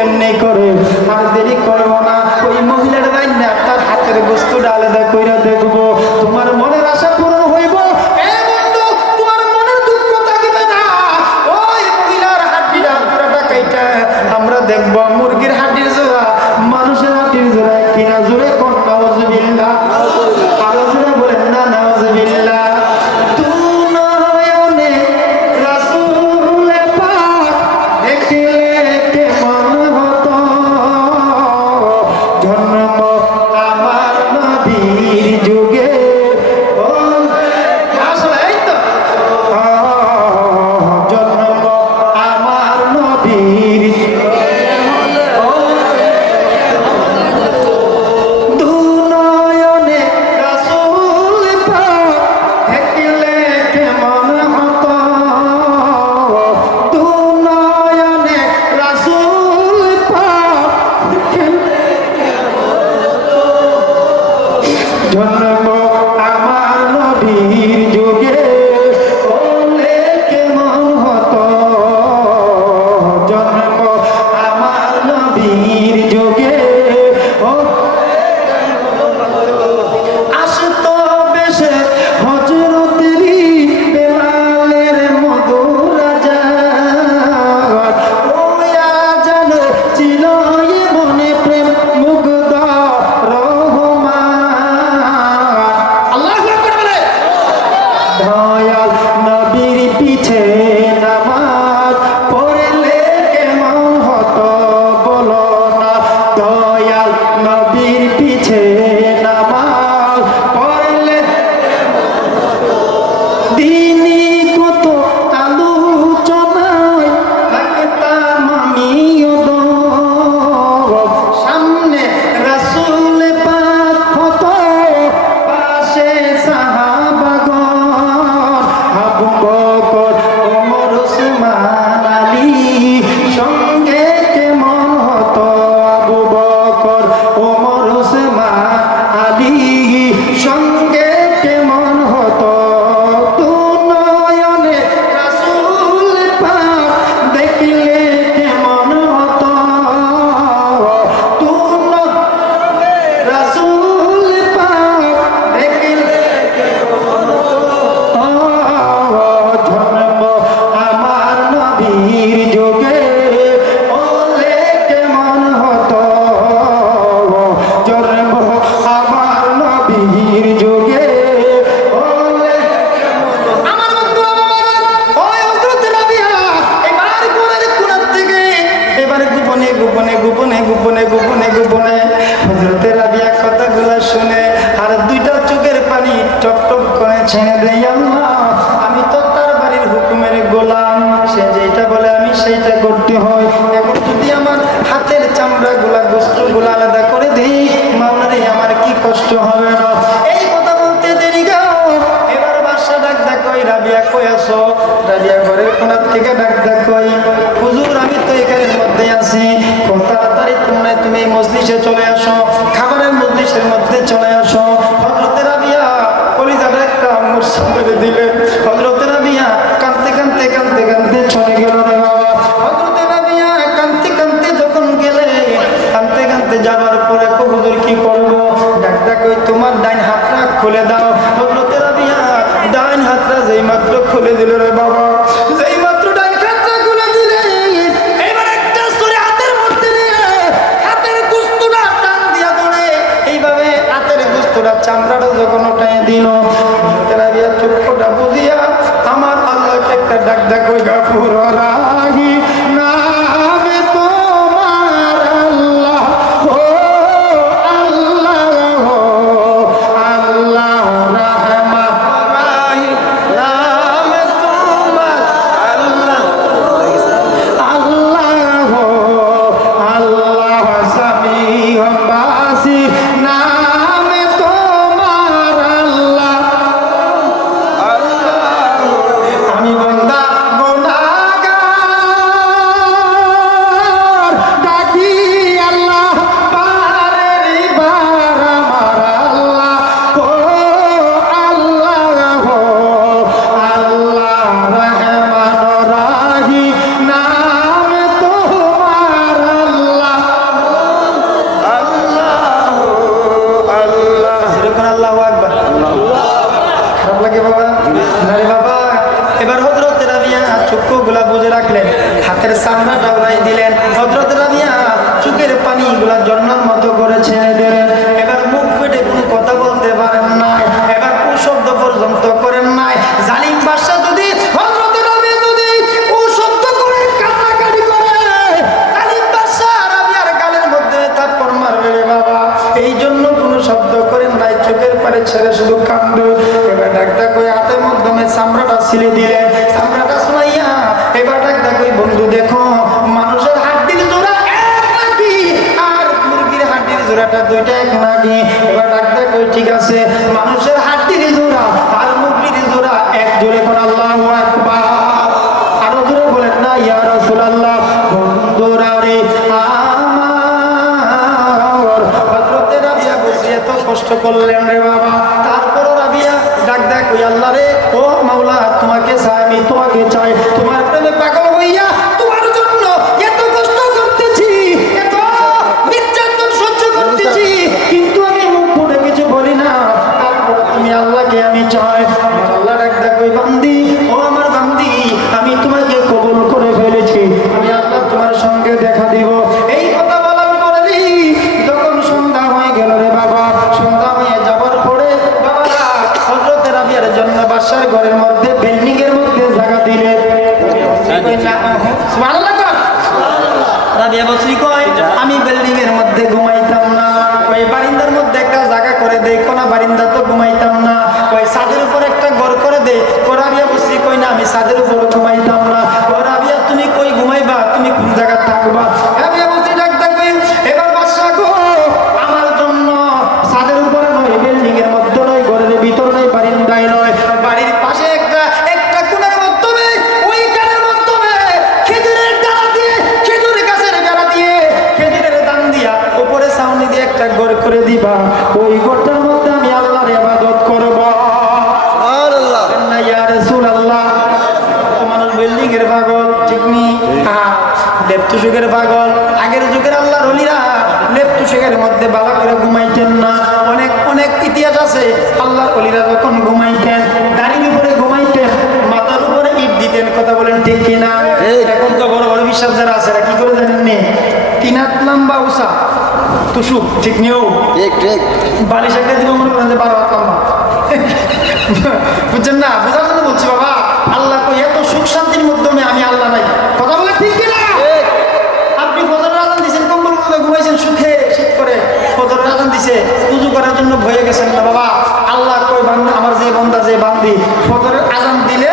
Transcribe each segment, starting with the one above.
তেমনি করে আর দেরি করবো না ওই মহিলার রান্না তার হাতের বস্তু আলাদা কইরা দেখবো তোমার মনের আশা পূরণ হইব এ বন্ধু তোমার মনের দুঃখ থাকিবে না ওই মহিলার হাড্ডিটা পুরোটা কাইটা আমরা দেখবো মুরগির হাড্ডির জোড়া মানুষের হাড্ডির জোড়া কিনা জোরে কোন নাউজুবিল্লাহ আরো জোরে বলেন না নাউজুবিল্লাহ চলে আসো খাবারের মজলিসের মধ্যে চলে আসো হযরতে রাবিয়া কলিজাটা একটা মুর্শিদ করে দিলেন হযরতে রাবিয়া কাঁদতে কাঁদতে কাঁদতে কাঁদতে চলে গেল রে বাবা হযরতে রাবিয়া কাঁদতে কাঁদতে যখন গেলে কাঁদতে কাঁদতে যাবার পরে হুজুর কি করব ডাক্তার কই তোমার ডাইন হাতটা খুলে দাও হযরতে রাবিয়া ডাইন হাতটা যেই মাত্র খুলে দিল রে বাবা যেই মাত্র ডাইন হাতটা দিলেন। হযরত রাবিয়া চোখের পানিগুলা ঝর্ণার মতো করে ছেড়ে দিলেন। এবার মুখ ফেটে কোনো কথা বলতে পারেন নাই, এবার কু শব্দ পর্যন্ত করেন নাই। জালিম বাদশা যদি হযরত রাবিয়া যদি কু শব্দ করে কান্নাকাটি করে, জালিম বাদশা রাবিয়ার গালের মধ্যে থাপ্পড় মারবে রে বাবা। এই জন্য কোনো শব্দ করেন নাই, চোখের পানি ছেড়ে শুধু কান্দে। এবার ডাক্তার কই হাতের মাধ্যমে চামড়াটা ছিলে দিলেন, চামড়াটা শোনাইয়া এবার ডাক্তার কই বন্ধু দেখো মানুষের হাড্ডির জোড়া এক নাকি আর মুরগির হাড্ডির জোড়াটা দুইটা এক নাকি। এবার ডাক্তার কই ঠিক আছে, মানুষের হাড্ডির জোড়া আর মুরগির জোড়া এক। জোরে কোন আল্লাহু আকবার, আরো জোরে বলেন না ইয়া রাসূলুল্লাহ। বন্ধুরা রে আমার, হযরত রাবিয়া বসে এত কষ্ট করলেন রে বাবা, তারপরও রাবিয়া ডাক দেয় কই আল্লাহ রে, ও মাওলা তোমাকে চাই, আমি তোমাকে চাই, তোমার প্রেমে পাগল হইয়া তোমার জন্য এত কষ্ট করতেছি, এত নির্যাতন সহ্য করতেছি, কিন্তু আমি মুখ ফুটে কিছু বলি না, তারপর তুমি আল্লাহকে আমি চাই। আমার আল্লাহ ডাক দেয় কই বান্দি, ও আমার বান্দি, আমি তোমাকে কবুল করে ফেলেছি, আমি আল্লাহ তোমার সঙ্গে দেখা দিব। এই কথা বলার পরে যখন সন্ধ্যা হয়ে গেল রে বাবা, সন্ধ্যা হয়ে যাবার পরে বাবারা হযরত রাবিয়ার জন্য বাদশার ঘরের মধ্যে বিল্ডিং এর মধ্যে জায়গা দিলেন। সুবহানাল্লাহ। রাবিয়া বসরি কয় আমি বিল্ডিং এর মধ্যে ঘুমাইতাম না, ওই বারিন্দার মধ্যে একটা জায়গা করে দেই, কোন বারিন্দা তো ঘুমাইতাম না, ওই ছাদের উপর একটা ঘর করে দে। রাবিয়া বসরি কই না আমি ছাদের উপর ঘুমাইতাম না। রাবিয়া তুমি কই ঘুমাইবা, তুমি কোন জায়গা থাকবা? রাবিয়া বসরি ডাকতা কই এবার বাদশা গো আমার জন্য ছাদের উপরে নয়, বিল্ডিং এর মধ্যে নয়, ঘরের ভিতর নয়, বারিন্দায় নয়, বাড়ির পাশে একটা কোণার মাধ্যমে ওই গানের মাধ্যমে খেজুরের ডালা দিয়ে, খেজুরের গাছের ডালা দিয়ে, খেজুরের দান দিয়া উপরে ছাউনি দিয়ে একটা ঘর করে দিবা, ওই ঘরটার মধ্যে আমি আল্লাহর ইবাদত করব। সুবহানাল্লাহ। না ইয়া রাসূলুল্লাহ, মানুষ বিল্ডিং এর পাগল ঠিক নি, লেপ্টু যুগের পাগল। আগের যুগের আল্লাহর ওলিরা লেপ্টু যুগের মধ্যে ভালো করে ঘুমাইতেন না। অনেক অনেক ইতিহাস আছে, আল্লাহর ওলিরা যখন ঘুমাইতেন দাড়ির উপরে ঘুমাইতেন, মাথার উপরে ইট দিতেন। কথা বলেন ঠিক কিনা? এখন তো বড় বড় বিশ্বাস যারা আছে কি করে জানেন নি, 3 হাত লম্বা উষা তুসুক ঠিক নিও, বালিশ একটা দিব মনে করেন যে 12 হাত লম্বা। বুঝছেন না? বোঝার জন্য বলছি বাবা, আল্লাহ কই এত সুখ শান্তির মাধ্যমে আমি আল্লাহ নাই। কথা বলে ঠিক কিনা? আপনি ফজরের আজান দিয়েছেন, কম্বল করে ঘুমাইছেন সুখে, শীত করে ফজরের আজান দিছে, উযু করার জন্য ভয়ে গেছেন না বাবা। আল্লাহ কই বান্দা, আমার যে বান্দা যে বান্দি ফজরের আজান দিলে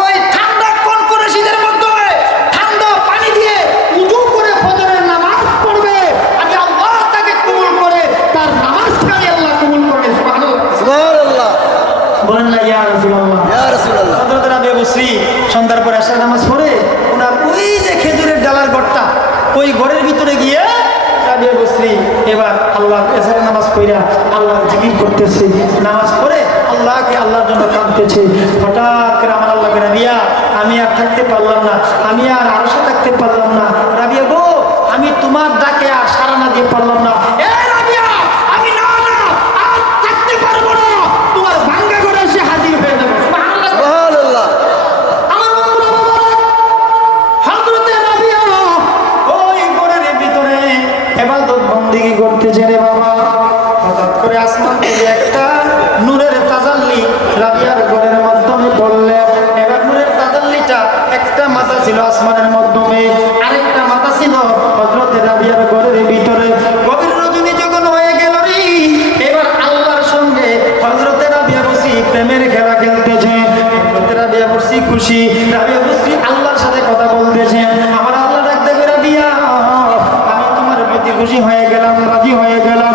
ওই ঠান্ডা কোন করে শীতের মাধ্যমে ঠান্ডা পানি দিয়ে উযু করে ফজরের নামাজ পড়বে, আমি আল্লাহ তাকে কবুল করে তার নামাজটাকে আল্লাহ কবুল করে। সুবহানাল্লাহ, সুবহানাল্লাহ। বলেন না ইয়া রাসূলুল্লাহ, ইয়া রাসূলুল্লাহ। হযরত রাবিয়া বসরি সন্ধ্যার পরে আশার নামাজ পড়ে ওনার ওই যে খেজুরের ডালার ঘরটা, ওই ঘরের ভিতরে গিয়ে রাবিয়া বসরি এবার আল্লাহ এসারের নামাজ পড়া আল্লাহর জিকির করতেছে, নামাজ পড়ে আল্লাহকে আল্লাহর জন্য কাঁদতেছে। হঠাৎ করে আমার আল্লাহকে, রাবিয়া আমি আর থাকতে পারলাম না, আমি আর আরশে থাকতে পারলাম না, রাবিয়া গো আমি তোমার ডাকে আর সাড়া না দিয়ে পারলাম না, এ রাবিয়া আমি না আর থাকতে পারবো না, তোমার ভাঙ্গা ঘরে এসে হাজির হয়ে যাবো। সুবহানাল্লাহ, সুবহানাল্লাহ। আমার বন্ধুরা বাবা, হযরতে রাবিয়া ওই ঘরের ভিতরে ইবাদত বন্দেগী করতেছে রে বাবা। হঠাৎ করে আসমান থেকে একটা নূরের তাজাল্লি রাবিয়ার ঘরের মাধ্যমে পড়লেন। এবার নূরের তাজাল্লিটা একটা মাথা ছিল আসমানের মাধ্যমে, আরেকটা মাথা ছিল হযরতে রাবিয়ার ঘরের ভিতরে। গভীর রজনী যখন হয়ে গেল রে, এবার আল্লাহর সঙ্গে হযরতে রাবিয়া বসরি প্রেমের খেলা খেলতেছে। হযরতে রাবিয়া বসরি খুশি, রাবিয়া বসরি আল্লাহর সাথে কথা বলতেছে। আমার আল্লাহ ডাক দেবে রাবিয়া আমি তোমার প্রতি খুশি হয়ে গেলাম, রাজি হয়ে গেলাম।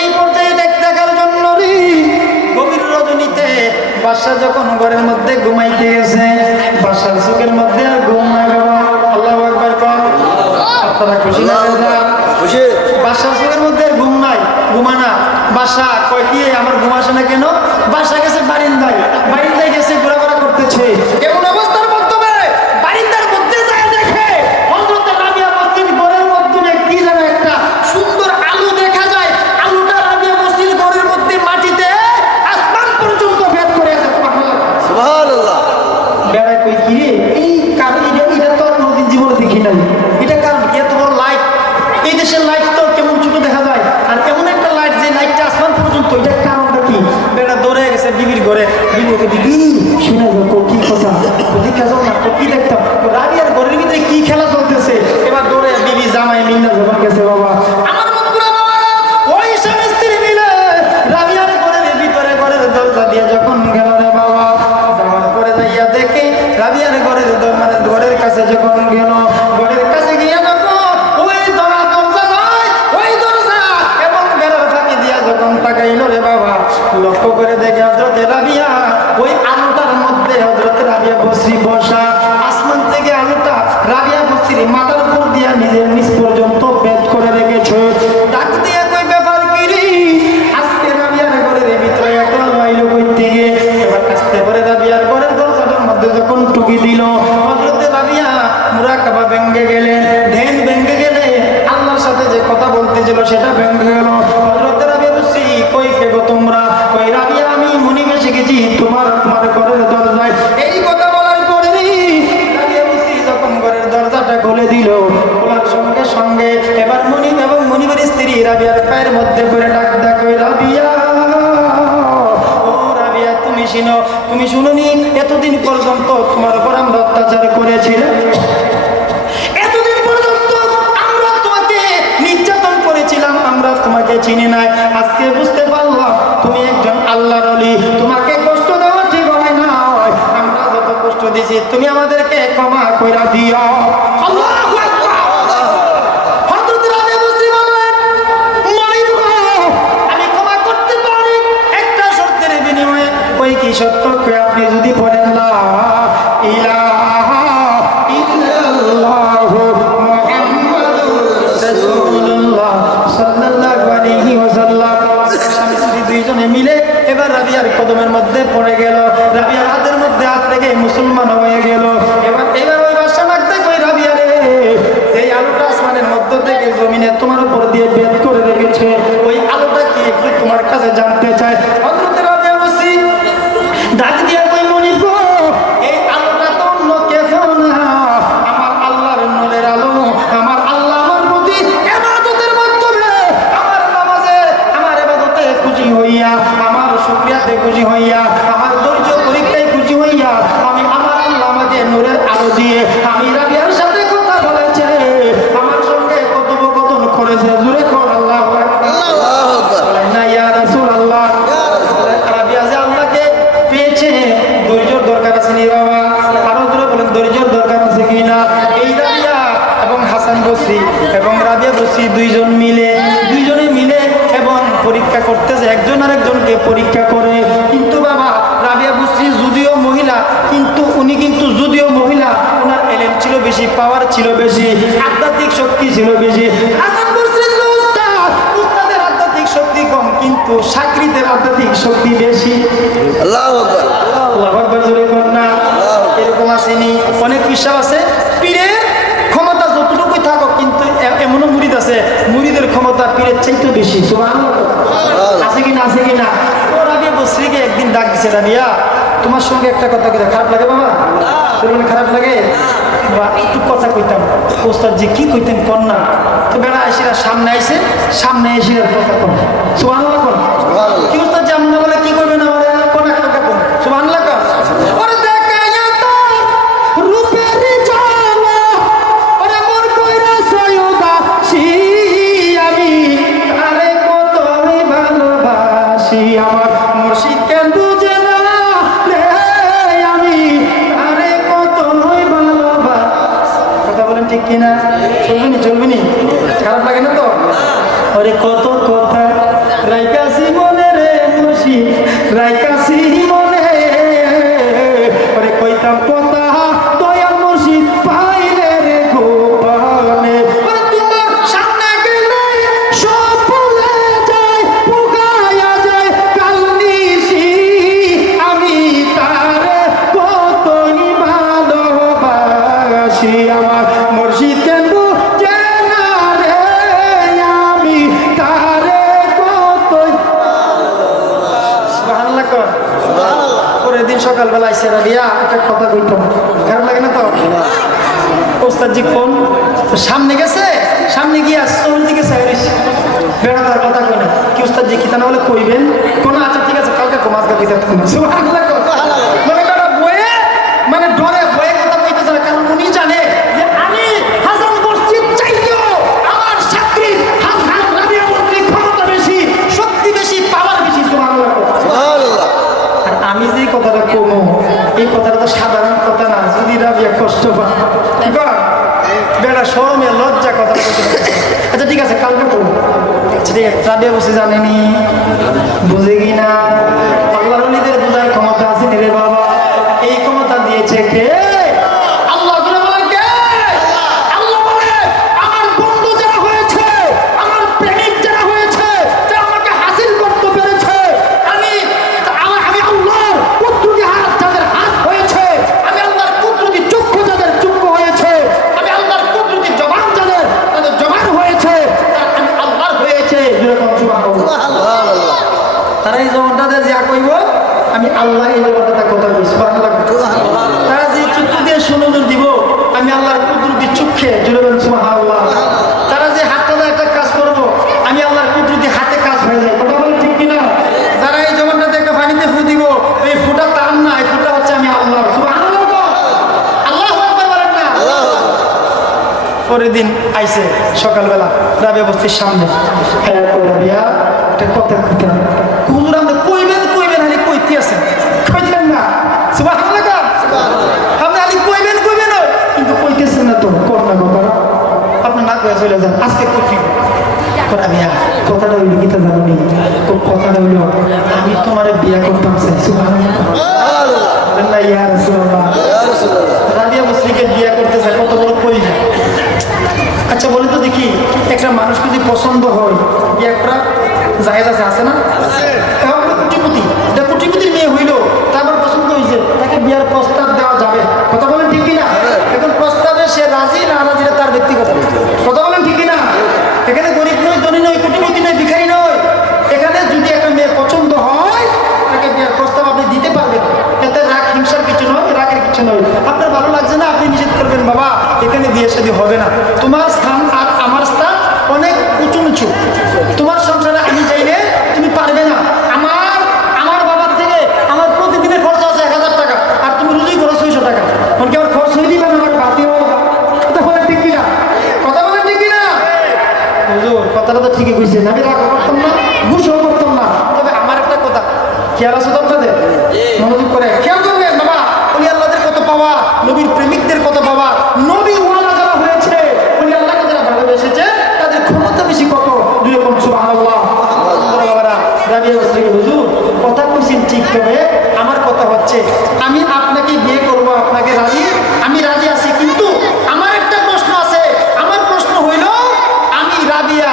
এই পর্যায়ে দেখার জন্য রে গভীর রজনীতে বাদশা যখন ঘরের মধ্যে ঘুমাইতে গেছে, বাদশার চোখের মধ্যে আর ঘুম ঘরের কাছে গিয়ে যখন ওই দরজা নয় ওই দরজা এবং বেড়ার ফাঁকি দিয়া যখন তাকাইল রে বাবা, লক্ষ্য করে দেখে হযরত রাবিয়া ওই আলোটার মধ্যে হযরত রাবিয়া বসরি বসা, আসমান থেকে আলোটা রাবিয়া বসরি মাথার উপর দিয়া নিজের নিচ পর্যন্ত বেদ করে রেখেছে। ডাক দিয়া কই ব্যাপার কি রে, আজকে রাবিয়ার ঘরের ভিতরে এত আলো আইলো কই থেকে? এবার আস্তে করে রাবিয়ার ঘরের দরজাটার মধ্যে যখন টুকি দিল, হযরত রাবিয়া মুরাকাবা ভেঙে গেলেন, ধ্যান ভেঙে গেলে আল্লাহর সাথে যে কথা বলতেছিল সেটা ভেঙে গেল। হযরত রাবিয়া বলছি কই কে গো তোমরা? কই রাবিয়া আমি মনিবে শিখেছি তোমার ঘরের দরজায়। এই কথা বলার পরে রাবিয়া বলছি যখন ঘরের দরজাটা খুলে দিল, খোলার সঙ্গে সঙ্গে এবার মনিব এবং মনিবের স্ত্রী রাবিয়ার পায়ের মধ্যে করে ডাক ডাক কই রাবিয়া, ও রাবিয়া তুমি শুনো, তুমি শুনোনি এতদিন পর্যন্ত তোমার উপর আমরা অত্যাচার করেছিলাম, এতদিন পর্যন্ত আমরা তোমাকে নির্যাতন করেছিলাম, আমরা তোমাকে চিনি নাই, আজকে বুঝতে পারলাম তুমি একজন আল্লাহর ওলি, তোমাকে কষ্ট দেওয়া ঠিক হয় না, আমরা যত কষ্ট দিয়েছি তুমি আমাদেরকে ক্ষমা কইরা দিও। আল্লাহু আকবার। হযরত রাবিয়া বসরি বললেন, মালিক গো, আমি ক্ষমা করতে পারি একটা শর্তের বিনিময়ে। কই কি শর্ত? কই আপনি যদি বলেন লা ইলাহা ইল্লাল্লাহু মুহাম্মাদুর রাসূলুল্লাহ সাল্লাল্লাহু আলাইহি ওয়াসাল্লাম। স্বামী স্ত্রী দুইজনে মিলে এবার রাবিয়ার কদমের মধ্যে পড়ে গেল, রাবিয়ার হাতের মধ্যে হাত রেখে মুসলমান হয়ে গেল। এবার ওই বাদশা ডাকতে কই রাবিয়া রে, সেই আলোটা আসমানের মধ্য থেকে জমিনে তোমার উপর দিয়ে বেদ করে রেখেছে, ওই আলোটা কি একটু তোমার কাছে জানতে চায়। হযরত রাবিয়া বসরি ডাক দিয়া কই মনিব গো, এই আলোটা তো অন্য কেউ না, আমার আল্লাহর নূরের আলো, আমার আল্লাহ আমার প্রতি ইবাদতের মাধ্যমে, আমার নামাজে আমার ইবাদতে খুশি হইয়া, আমার শুকরিয়াতে খুশি হইয়া, আমার ধৈর্য পরীক্ষায় খুশি হইয়া, আমি আমার আল্লাহ আমাকে নূরের আলো দিয়ে আমি রাবিয়ার সাথে কথা বলেছে, আমার সঙ্গে কথোপকথন করেছে। জোরে কর আল্লাহু আকবার। আল্লাহু আকবার। বলেন না ইয়া রাসূলুল্লাহ। রাবিয়া যে আল্লাহকে পেয়েছে, ধৈর্যের দরকার আছে নি বাবা? আরো জোরে বলেন ধৈর্যের দরকার আছে কিনা? এই রাবিয়া এবং হাসান বসরি এবং রাবিয়া বসরি দুইজনে মিলে এবং পরীক্ষা করতেছে, একজন আরেকজনকে পরীক্ষা করে। কিন্তু বাবা রাবিয়া বসরি যদিও মহিলা, কিন্তু উনি কিন্তু যদিও মহিলা, ওনার এলেম ছিল বেশি, পাওয়ার ছিল বেশি, আধ্যাত্মিক শক্তি ছিল বেশি। হাসান বসরি ছিল উস্তাদ, উস্তাদের আধ্যাত্মিক শক্তি কম, কিন্তু সাকরিদের আধ্যাত্মিক শক্তি বেশি। আল্লাহু আকবার। আল্লাহু আকবার জোরে কর না। এরকম আসেনি, অনেক বিশ্বাস আছে পীরের ক্ষমতা যতটুকুই থাকো, কিন্তু এমনও মুরিদ আছে মুরিদের ক্ষমতা পীরের চাইতে বেশি। সুবহানাল্লাহ। আছে কি না? আছে কি না? ও রাবিয়া বসরিকে একদিন ডাক দিছে, রাবিয়া তোমার সঙ্গে একটা কথা কইতে খারাপ লাগে বাবা? তোর খারাপ লাগে? বা একটু কথা কইতাম। ওস্তাদ জি কি কইতেন কোন না? তো বেড়া আইসিরা সামনে আইসে, সামনে এসে কথা কোন। সুবহানাল্লাহ কোন। কি ওস্তাদ জি আমরা বলে কি করবেন আমারে? কোন একটা কথা কোন। সুবহানাল্লাহ কোন। ওরে দেখায়া তো রূপের জ্বালা, ওরে মন কইরা সয়দা সি আমি, আরে কতই ভালোবাসি, আমার মুর্শিদ কেন বুঝে না রে আমি, আরে কতই ভালোবাসি। কথা বলেন ঠিক কিনা? চলবিনি? খারাপ লাগে না তো? ওরে কত কথা রাইকাছি মনে রে মুর্শিদ, রাইকাছি মনে, ওরে কইতাম কথা দয়াল মুর্শিদ পাইলে রে গোপনে, ওরে তোমার সামনে গেলে সব ভুলে যায়, পুকায়া যায় কাল নিশি, আমি তারে কতই ভালোবাসি, আমার মুর্শিদ কেন বুঝে না রে আমি, তারে কতই। সুবহানাল্লাহ কর। পরের দিন সকালবেলা আইসে রাবিয়া একটা কথা কইতাম, খারাপ লাগে না তো? ওস্তাদ জি কোন? সামনে গেছে, সামনে গিয়া চোর দিকে চাইছে, বেড়া তার কথা কই না। কি ওস্তাদ জি কি তা না বলে কইবেন কোন? আচ্ছা ঠিক আছে, কালকে কমাস গা কইতে। সুবহানাল্লাহ কর। মানে বেড়া বয়ে, মানে ডরে বয়ে কথা কইতেছে না, কারণ উনি জানে যে আমি হাসান বসরি চাইতেও আমার সাকরি হাসান রাবিয়া বসরি ক্ষমতা বেশি, শক্তি বেশি, পাওয়ার বেশি। সুবহানাল্লাহ কর। সুবহানাল্লাহ। আর আমি যে কথাটা কমো, এই কথাটা তো সাধারণ কথা না, যদি রাবিয়া কষ্ট পায়। কি কর? আচ্ছা ঠিক আছে কালকে পড়বো। আচ্ছা ঠিক আছে, রাবিয়া বসে জানেনি, বুঝে কি না? আল্লাহর ওলিদের বোঝার ক্ষমতা আছে রে বাবা। এই ক্ষমতা দিয়েছে কে? আল্লাহ। জোরে বলেন কে? আল্লাহ বলে আমার বন্ধু যারা হয়েছে, আমার প্রেমিক যারা হয়েছে, যারা আমাকে হাসিল করতে পেরেছে, আমি আল্লাহর কুদরতি হাত যাদের হাত হয়েছে, আমি আল্লাহর কুদরতি চক্ষু যাদের চক্ষু হয়েছে, আমি আল্লাহর কুদরতি জবান যাদের তাদের জবান হয়েছে, তারা আমি আল্লাহর হয়েছে। জোরে বলেন সুবহানাল্লাহ। সুবহানাল্লাহ। তারা এই জবানটাতে যা কইব আমি আল্লাহ এই জবানটা কথা বলছি। সুবহানাল্লাহ। তারা যে চক্ষু দিয়ে সুনজর দিব আমি আল্লাহর কুদরতি চক্ষে। জোরে বলেন সুবহানাল্লাহ। তারা যে হাতটা দিয়ে একটা কাজ করব আমি আল্লাহর কুদরতি হাতে কাজ হয়ে যায়। কথা বলেন ঠিক কিনা? যারা এই জবানটাতে একটা পানিতে ফু দিব, এই ফুটা তার না, এই ফুটা হচ্ছে আমি আল্লাহ। সুবহানাল্লাহ। আল্লাহু আকবার বলেন না। পরের দিন আইছে সকালবেলা রাবিয়া বস্তির সামনে। হ্যাঁ রাবিয়া একটা কথা কইতাম। হুজুর আপনি কইবেন কইবেন খালি কইতে আছেন, কইতেন না। সুবহানাল্লাহ। আপনি খালি কইবেন কইবেন কিন্তু কইতেছেন না তো। কোন না বাবা আপনি না কয়ে চলে যান, আজকে কই রাবিয়া কথাটা হইল কি তা জানি? কথাটা হইল আমি তোমারে বিয়ে করতাম চাই। সুবহানাল্লাহ। বলেন না ইয়া রাসূলুল্লাহ। ইয়া রাসূলুল্লাহ। রাবিয়া বস্তিকে বিয়ে করতে চায়, কত বড় কই যায়। আচ্ছা বলে তো দেখি, একটা মানুষ যদি পছন্দ হয় বিয়ে করা জায়েজ আছে না? এখন কোটিপতি, এটা কোটিপতির মেয়ে হইল, তারপর পছন্দ হয়েছে, তাকে বিয়ার প্রস্তাব দেওয়া যাবে। কথা বলেন ঠিক কিনা? এখন প্রস্তাবে সে রাজি না রাজি তার ব্যক্তিগত। কথা বলেন ঠিক কিনা? এখানে গরিব নয়, ধনী নয়, কোটিপতি নয়, ভিখারি নয়। এখানে যদি একটা মেয়ে পছন্দ হয় তাকে বিয়ার প্রস্তাব আপনি দিতে পারবেন। এতে রাগ হিংসার কিছু নয়, রাগের কিছু নয়। আপনার ভালো লাগছে না, আপনি নিষেধ করবেন বাবা এখানে বিয়ে শাদী হবে না, তোমার স্থান আর আমার স্থান অনেক উঁচু নিচু, তোমার সংসারে আমি চাইলে তুমি পারবে না। আমার বাবার থেকে আমার প্রতিদিনের খরচ আছে 1000 টাকা, আর তুমি রুজি করো 600 টাকা। কি আমার খরচ হয়ে দিবে না? আমার বাতি কথা বলেন ঠিক কিনা? কথা বলেন ঠিক কিনা? হুজুর কথাটা তো ঠিকই কইছেন, আমি রাগ করতাম না, গুসও করতাম না। তবে আমার একটা কথা খেয়াল আছে তো আপনাদের? মনোযোগ করে খেয়াল করবেন বাবা। ওলি আল্লাহদের কত পাওয়া, নবীর প্রেমিকদের কত পাওয়া, নবী ওয়ালা যারা হয়েছে, ওলি আল্লাহকে যারা ভালোবেসেছে তাদের ক্ষমতা বেশি কত। দুই রকম। সুবহানাল্লাহ। বাবারা রাবিয়া বলছে হুজুর কথা কইছেন ঠিক, তবে আমার কথা হচ্ছে আমি আপনাকে বিয়ে করব, আপনাকে রাজি, আমি রাজি আছি, কিন্তু আমার একটা প্রশ্ন আছে। আমার প্রশ্ন হইল আমি রাবিয়া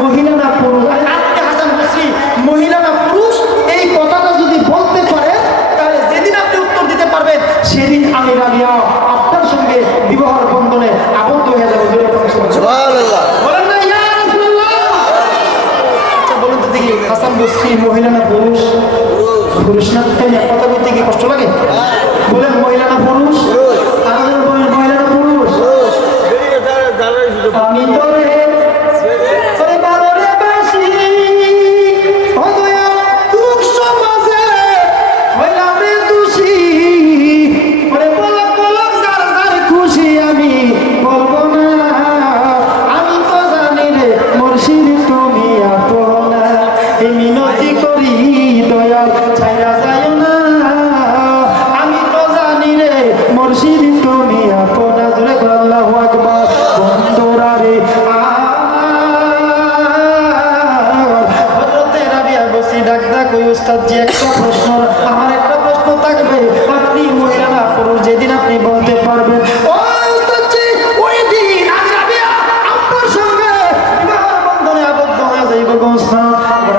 মহিলা না পুরুষ? আপনি হাসান বসরি মহিলা না পুরুষ? এই কথাটা যদি বলতে পারে তাহলে যেদিন আপনি উত্তর দিতে পারবেন সেদিন আমি রাবিয়া আপনার সঙ্গে বিবাহ বন্ধনে আবদ্ধ হয়ে যাবো। সুবহানাল্লাহ। বলেন না ইয়া রাসূলুল্লাহ। আচ্ছা বলুন তো দেখি হাসান বসরি মহিলা না পুরুষ? পুরুষ না? তাই না? কথা বলতে কি কষ্ট লাগে? বলেন মহিলা না পুরুষ? আমাদের বলেন মহিলা না পুরুষ? আমি তো আমার একটা প্রশ্ন থাকবে, আপনি মহিলা না পুরুষ যেদিন আপনি বলতে পারবেন ওই দিন আমি রাবিয়া আপনার সঙ্গে বিবাহের বন্ধনে আবদ্ধ হয়ে যাইব।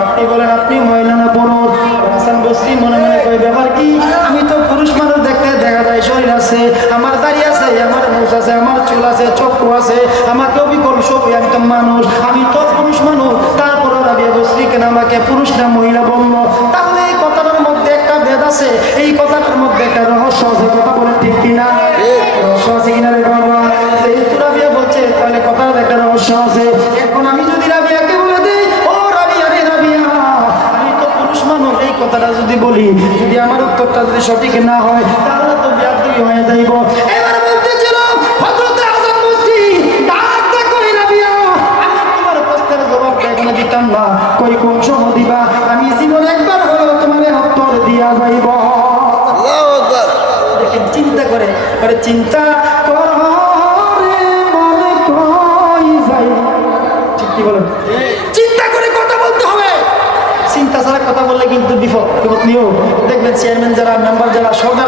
আপনি বলেন আপনি মহিলা না পুরুষ? হাসান বসরি মনে মনে কই ব্যাপার কি, আমি তো পুরুষ মানুষ, দেখতে দেখা যায় শরীর আছে, আমার দাড়ি আছে, আমার মুখ আছে, আমার চুল আছে, চক্ষু আছে, আমাকে অবিকল সবই, আমি তো মানুষ, আমি তো পুরুষ মানুষ। তারপরে রাবিয়া বসরি কেন আমাকে পুরুষ না মহিলা বললো? তাহলে এই কথাটার মধ্যে একটা ভেদ আছে, এই কথাটার মধ্যে একটা রহস্য আছে। কথা বলেন ঠিক কিনা? রহস্য আছে কিনা রে বাবা? যেহেতু রাবিয়া বলছে তাহলে কথাটার একটা রহস্য আছে। এখন আমি যদি রাবিয়াকে বলে দিই ও রাবিয়া রে রাবিয়া আমি তো পুরুষ মানুষ, এই কথাটা যদি বলি, যদি আমার উত্তরটা যদি সঠিক না হয় তাহলে তো বিয়াদবি হয়ে যাইব। এবার বলতেছিল হযরত হাসান বসরি ডাক দে কই রাবিয়া আমি তোমার প্রশ্নের জবাবটা এখনো দিতাম না, কই কোন সময় দিবা? আমি জীবনে একবার হলেও তোমার উত্তর দিয়া যাইব। আল্লাহু আকবার। দেখেন চিন্তা করে, চিন্তা করো রে মন কই যাইব কি বলেন? চিন্তা করে কথা বলতে হবে। চিন্তা ছাড়া কথা বললে কিন্তু বিপদ নিও। দেখবেন চেয়ারম্যান যারা, মেম্বার যারা, সরকার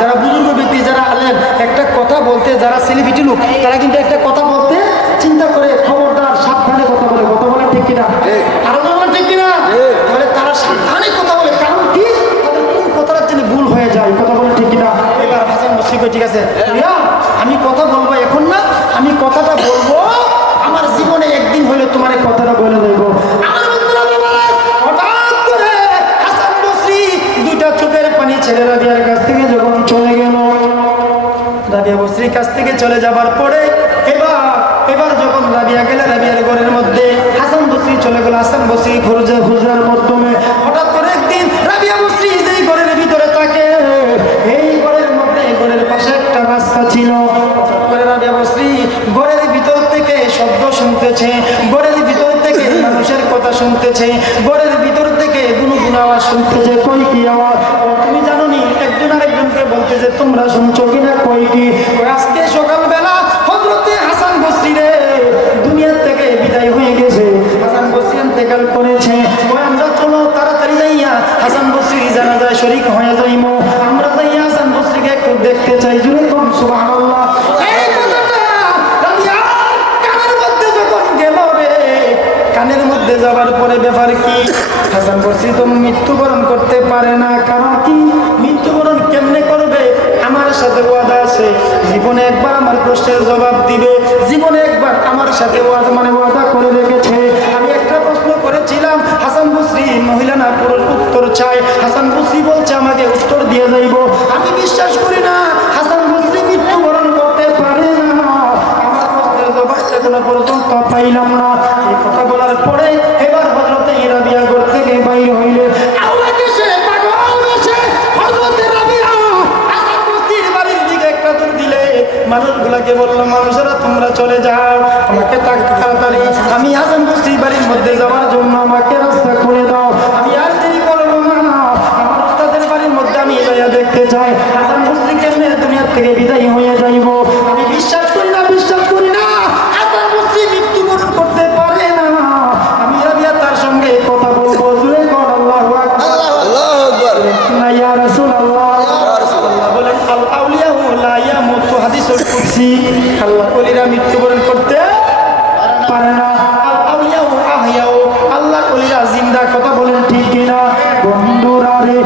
যারা বুজুর্গ ব্যক্তি, যারা আলেন, একটা কথা বলতে, যারা সেলিব্রিটি লোক, তারা কিন্তু একটা কথা বলতে চিন্তা করে খবরদার সাবধানে কথা বলে ঠিক কিনা? আরো বলেন ঠিক কিনা? তাহলে তারা সাবধানে কথা বলে, কারণ কি তাদের কোন কথাটার জন্য ভুল হয়ে যায়, কথা বলে ঠিক কিনা? এবার হাসান বসরি কই, ঠিক আছে আমি কথা বলবো এখন না, আমি কথাটা বলবো আমার জীবনে একদিন হলে তোমার এই কথাটা বলে দেবো। আমার বন্ধুরা বলে, হঠাৎ করে হাসান বসরি দুইটা চোখের পানি ছেড়ে রাবিয়ার কাছ থেকে যখন চলে গেল, রাবিয়া বসরির কাছ থেকে চলে যাবার পরে এবার যখন রাবিয়া গেলে রাবিয়ার ঘরের মধ্যে হাসান বসরি চলে গেল। হাসান বসরি খুঁজার মাধ্যমে হঠাৎ করে একদিন রাবিয়া বসরি যেই ঘরের ভিতরে থাকে, এই ঘরের মধ্যে ঘরের পাশে একটা রাস্তা ছিল। হঠাৎ করে রাবিয়া বসরি ঘরের ভিতর থেকে শব্দ শুনতেছে, ঘরের ভিতর থেকে মানুষের কথা শুনতেছে, ঘরের ভিতর থেকে গুনগুন আওয়াজ শুনতেছে। কই কি আওয়াজ? তুমি জানো নি? একজন আরেকজনকে বলতেছে, তোমরা শুনছো কিনা? কই কি? আজকে সকালবেলা হযরতে হাসান বসরি রে দুনিয়ার থেকে বিদায় হয়ে গেছে। হাসান বসরি ইন্তেকাল করেছে। আমরা চলো তাড়াতাড়ি যাইয়া হাসান বসরি জানাজায় শরীক হয়ে যাইমু। আমরা যাইয়া হাসান বসরিকে একটু দেখতে চাই। জুড়ে কোন সুবহানাল্লাহ। এই কথাটা রাবিয়ার কানের মধ্যে যখন গেল রে, কানের মধ্যে যাবার পরে ব্যাপার কি? হাসান বসরি তো মৃত্যুবরণ করতে পারে না। কারণ কি? মৃত্যুবরণ কেমনে করবে? আমার সাথে ওয়াদা আছে, জীবনে একবার আমার প্রশ্নের জবাব দিবে, জীবনে একবার আমার সাথে ওয়াদা করে রেখেছে। আমি একটা প্রশ্ন করেছিলাম, হাসান বসরি মহিলা না পুরুষ, উত্তর চাই। হাসান বসরি বলছে আমাকে উত্তর দিয়ে যাইব। আমি বিশ্বাস করি না হাসান বসরি মৃত্যুবরণ করতে পারে না। আমার প্রশ্নের জবাবটা কোনো পর্যন্ত পাইলাম না। এই কথা বলার পরে এবার হযরতে রাবিয়া ঘর থেকে বাইরে হইলে আল্লাহকে সে পাগল হয়েছে। হযরতে রাবিয়া হাসান বসরির বাড়ির দিকে একটা দূর দিলে মানুষগুলাকে বললো, মানুষেরা তোমরা চলে যাও, আমাকে তাড়াতাড়ি আমি হাসান বসরির বাড়ির মধ্যে যাওয়ার জন্য আমাকে রাস্তা করে দাও। আমি আর দেরি করবো না, আমার উস্তাদের বাড়ির মধ্যে আমি যাইয়া দেখতে চাই হাসান বসরি কেমনে দুনিয়ার থেকে বিদায় হয়ে যাইব। আমি বিশ্বাস করি না হাসান বসরি মৃত্যুবরণ করতে পারে না। আমি রাবিয়া তার সঙ্গে কথা বলবো। জুড়ে কর আল্লাহু আকবার। আল্লাহু আকবার। না ইয়া রাসূলুল্লাহ। আল্লাহ বলেন আল আউলিয়াউ লা ইয়ামুতু, হাদিসুল কুদসি। আল্লাহ ওলিরা মৃত্যুবরণ করতে পারে না। আল আউলিয়াউ আহয়াউ, আল্লাহ ওলিরা জিন্দা। কথা বলেন ঠিক কিনা? বন্ধুরা রে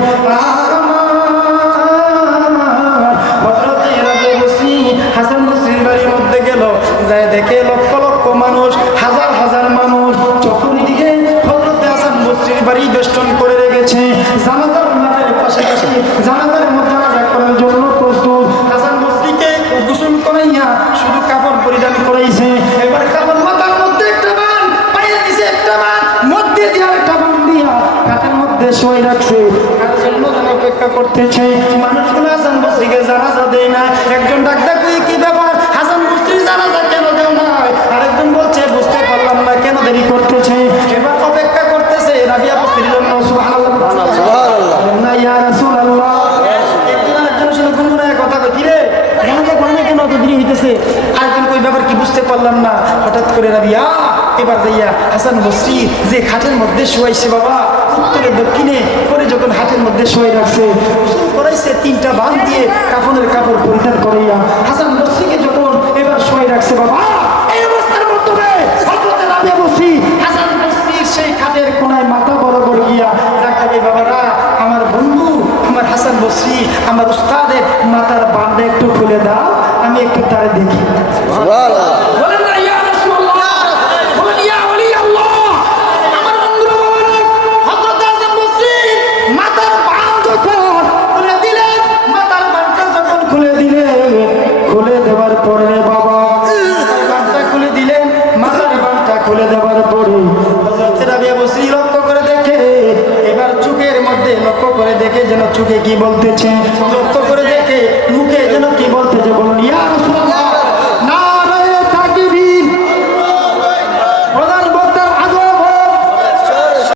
হযরতে রাবিয়া বসরি হাসান বসরির বাড়ির মধ্যে গেল, যায় দেখে লক্ষ লক্ষ মানুষ, হাজার হাজার মানুষ চতুর্দিকে হযরতে হাসান বসরির বাড়ি বেষ্টন করে রেখেছে। জানাজার নামের পাশাপাশি জানাজার মধ্যে নামাজ করার জন্য প্রস্তুত। হাসান বসরিকে গোসল করাইয়া শুধু কাপড় পরিধান করাইছে। এবার কাপড় মাথার মধ্যে একটা বান, পায়ের নিচে একটা বান, মধ্যে দিয়ে একটা বান দিয়া কাঁধের মধ্যে শোয় রাখছে। কার জন্য যেন অপেক্ষা করতেছে। মানুষগুলো হাসান বসরিকে জানাজা দেয় না। একজন ডাক্তার কই, কি ব্যাপার হাসান বসরির জানাজা কেন দেও না? আরেকজন বলছে বুঝতে পারলাম না, কেন দেরি করতেছে? এবার অপেক্ষা করতেছে রাবিয়া বসরির জন্য। সুবহানাল্লাহ সুবহানাল্লাহ। না ইয়া রাসূলুল্লাহ। একজন আরেকজনের সঙ্গে গুনগুনায় কথা কয়, কি রে ঘরে কেন অত দেরি হইতেছে? আরেকজন কই, ব্যাপার কি বুঝতে পারলাম না। হঠাৎ করে রাবিয়া এবার যাইয়া হাসান বসরি যে খাটের মধ্যে শোয়াইছে বাবা, উত্তরে দক্ষিণে করে যখন হাতের মধ্যে শোয়ে রাখছে, গোসল করাইছে, তিনটা বান দিয়ে কাফনের কাপড় পরিধান করাইয়া হাসান বসরিকে যখন এবার শোয়ে রাখছে বাবা, এই অবস্থার মাধ্যমে হযরতে রাবিয়া বসরি হাসান বসরির সেই খাটের কোনায় মাথা বরাবর গিয়া ডাক্তারে, বাবারা আমার বন্ধু আমার হাসান বসরি আমার উস্তাদের মাথার বাঁধটা একটু খুলে দাও, আমি একটু তারে দেখি। সুবহানাল্লাহ। বলেন না ইয়া রাসূলুল্লাহ, বলেন ইয়া ওলি আল্লাহ। আমার বন্ধুরা বাবারা হযরত হাসান বসরি মাথার বাঁধ যখন খুলে দিলেন, মাথার বাঁধটা যখন খুলে দিলেন, খুলে দেওয়ার পরে বাবা বাঁধটা খুলে দিলেন, মাথার বাঁধটা খুলে দেওয়ার পরে হযরত রাবিয়া বসরি লক্ষ্য করে দেখে, এবার চোখের মধ্যে লক্ষ্য করে দেখে যেন চোখে কি বলতেছে।